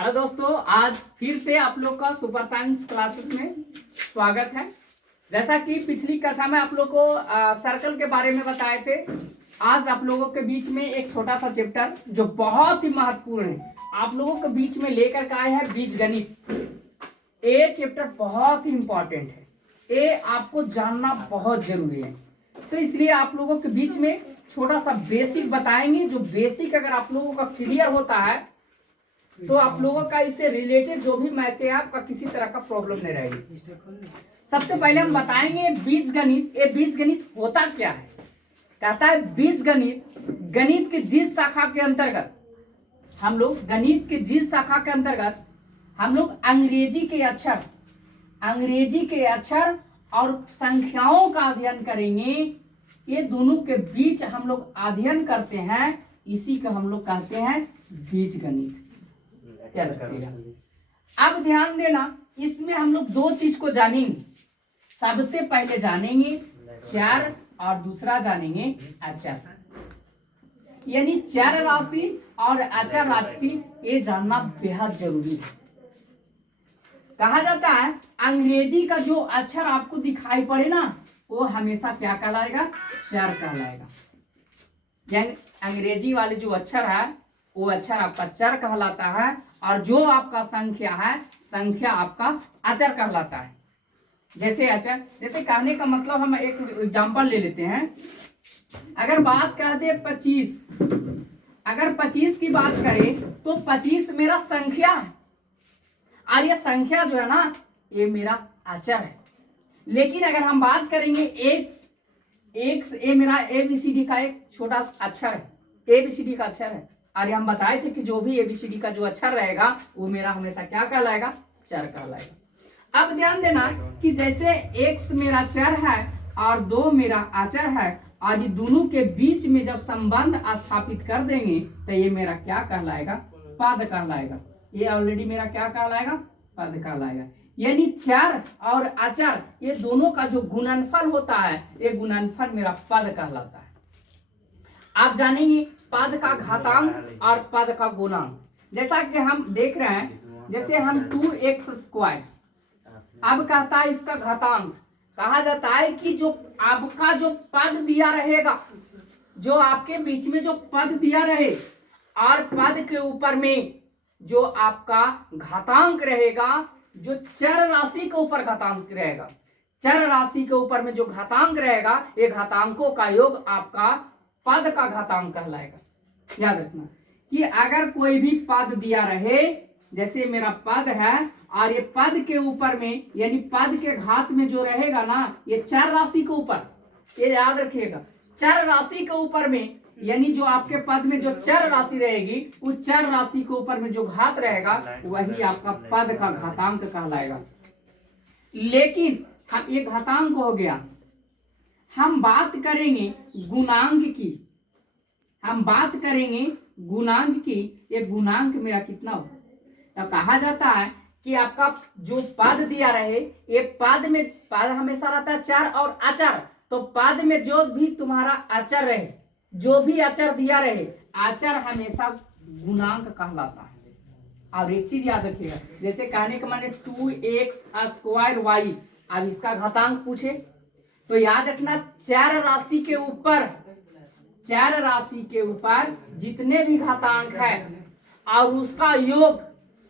Hello दोस्तों, आज फिर से आप लोग का सुपर साइंस क्लासेस में स्वागत है। जैसा कि पिछली कक्षा में आप लोग को सर्कल के बारे में बताए थे, आज आप लोगों के बीच में एक छोटा सा चैप्टर जो बहुत ही महत्वपूर्ण है आप लोगों के बीच में लेकर के आए हैं, बीजगणित। ये चैप्टर बहुत ही इंपॉर्टेंट है, ये आपको जानना बहुत जरूरी है। तो इसलिए आप लोगों के बीच में छोटा सा बेसिक बताएंगे, जो बेसिक अगर आप लोगों का क्लियर होता है तो आप लोगों का इससे रिलेटेड जो भी मैथ है आपका किसी तरह का प्रॉब्लम नहीं रहेगी। सबसे पहले हम बताएंगे बीजगणित। ये बीजगणित होता क्या है? कहता है बीजगणित गणित के जिस शाखा के अंतर्गत हम लोग गणित के जिस शाखा के अंतर्गत हम लोग अंग्रेजी के अक्षर और संख्याओं का अध्ययन करेंगे, ये दोनों के बीच हम लोग अध्ययन करते हैं, इसी को हम लोग कहते हैं बीजगणित। क्या रखिएगा। अब ध्यान देना, इसमें हम लोग दो चीज को जानेंगे। सबसे पहले जानेंगे चर और दूसरा जानेंगे अचर। यानी चर राशि और अचर राशि ये जानना बेहद जरूरी है। कहा जाता है अंग्रेजी का जो अक्षर आपको दिखाई पड़े ना, वो हमेशा क्या कहलाएगा? चर कहलाएगा। यानी अंग्रेजी वाले जो अक्षर है वो अक्षर आपका चर कहलाता है, और जो आपका संख्या है, संख्या आपका अचर कहलाता है। जैसे अचर, जैसे कहने का मतलब हम एक एग्जांपल ले लेते हैं। अगर बात कर दे 25, अगर 25 की बात करें तो 25 मेरा संख्या है, और ये संख्या जो है ना ये मेरा अचर है। लेकिन अगर हम बात करेंगे एक्स, ये मेरा ABCD का एक छोटा अक्षर है, ABCD का अक्षर है। और हम बताए थे कि जो भी ABCD का जो अक्षर रहेगा वो मेरा हमेशा क्या कहलाएगा? चर कहलाएगा। अब ध्यान देना कि जैसे x मेरा चर है और 2 मेरा अचर है, और ये दोनों के बीच में जब संबंध स्थापित कर देंगे तो ये मेरा क्या कहलाएगा? पद कहलाएगा। ये ऑलरेडी मेरा क्या कहलाएगा? पद कहलाएगा। यानी चर और अचर ये दोनों का जो गुणनफल होता है, ये गुणनफल मेरा पद कहलाता है। आप जानेंगे पद का घातांक और पद का गुणांक। जैसा कि हम देख रहे हैं, जैसे हम 2x², अब कहता है इसका घातांक। कहा जाता है कि जो आपका जो पद दिया रहेगा, जो आपके बीच में जो पद दिया रहे और पद के ऊपर में जो आपका घातांक रहेगा, जो चर राशि के ऊपर घातांक रहेगा, चर राशि के ऊपर में जो घातांक रहेगा, ये घातांकों का योग आपका पद का घातांक कहलाएगा। याद रखना कि अगर कोई भी पद दिया रहे, जैसे मेरा पद है और ये पद के ऊपर में यानी पद के घात में जो रहेगा ना, ये चर राशि के ऊपर, ये याद रखिएगा, चर राशि के ऊपर में यानी जो आपके पद में जो चर राशि रहेगी, उस चर राशि के ऊपर में जो घात रहेगा वही आपका पद का घातांक कहलाएगा। लेकिन हम ये घातांक हो गया, हम बात करेंगे गुणांक की, हम बात करेंगे गुणांक की। ये गुणांक मेरा कितना हो? तो कहा जाता है कि आपका जो पद दिया रहे, ये पद में पद हमेशा रहता है चर और अचर। तो पद में जो भी तुम्हारा अचर रहे, जो भी अचर दिया रहे, अचर हमेशा गुणांक कहलाता है। और एक चीज याद रखिएगा, जैसे कहने का माने 2x² अब इसका घातांक पूछे तो याद रखना चर राशि के ऊपर, चर राशि के ऊपर जितने भी घातांक है और उसका योग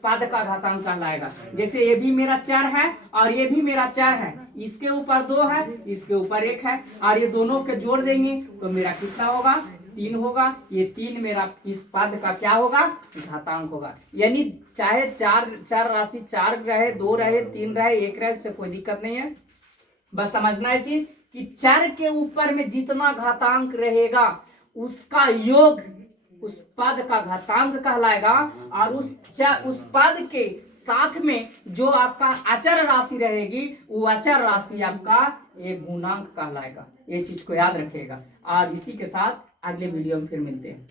पद का घातांक कहलाएगा। जैसे ये भी मेरा चर है और ये भी मेरा चर है, इसके ऊपर 2 है, इसके ऊपर 1 है, और ये दोनों के जोड़ देंगे तो मेरा कितना होगा? 3 होगा। ये 3 मेरा इस पद का क्या होगा? घातांक होगा। यानी चाहे चार राशि 4 रहे, 2 रहे, 3 रहे, 1 रहे, उससे कोई दिक्कत नहीं है। बस समझना है चीज कि चर के ऊपर में जितना घातांक रहेगा उसका योग उस पद का घातांक कहलाएगा, और उस पद के साथ में जो आपका अचर राशि रहेगी, वो अचर राशि आपका एक गुणांक कहलाएगा। ये चीज को याद रखिएगा। और इसी के साथ अगले वीडियो में फिर मिलते हैं।